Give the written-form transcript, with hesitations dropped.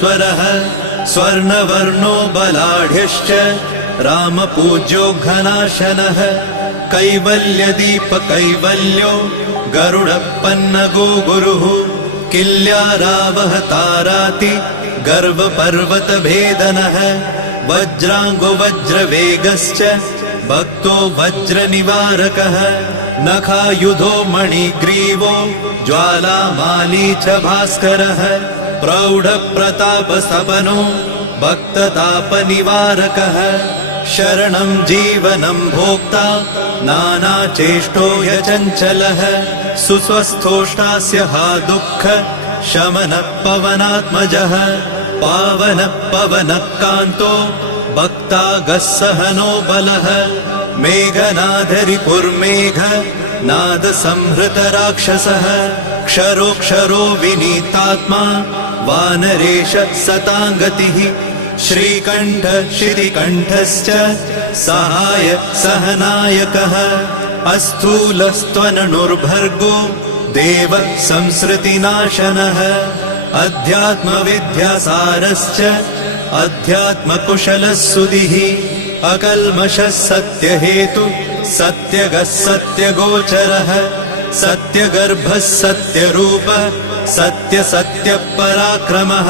स्वरः स्वर्णवर्णो बलाढ्यश्च रामपूज्यो घनाशनः कैवल्यदीपकैवल्यो गरुडपन्नगो गुरुः किल्यारावहताराति गर्वपर्वतभेदनः वज्राङ्गो वज्रवेगश्च भक्तो वज्रनिवारकः नखायुधो मणिग्रीवो ज्वालामाली च भास्करः प्रौढप्रतापस्तपनो भक्ततापनिवारकः शरणं जीवनं भोक्ता नानाचेष्टो यचञ्चलः सुस्वस्थोष्टास्य हा दुःख शमनः पवनात्मजः पावनः पवनः कान्तो भक्तागः सहनो बलः मेघनादरिपुर्मेघ नादसंहृतराक्षसः क्षरोक्षरो विनीतात्मा वानरेश सताङ्गतिः श्रीकण्ठ श्रीकण्ठश्च सहाय सहनायकः अस्थूलस्त्वननुर्भर्गो देव संसृतिनाशनः अध्यात्मविद्यासारश्च अध्यात्मकुशलः सुधिः अकल्मषः सत्यहेतु सत्यगः सत्यगोचरः सत्यगर्भः सत्यरूपः सत्यसत्यपराक्रमः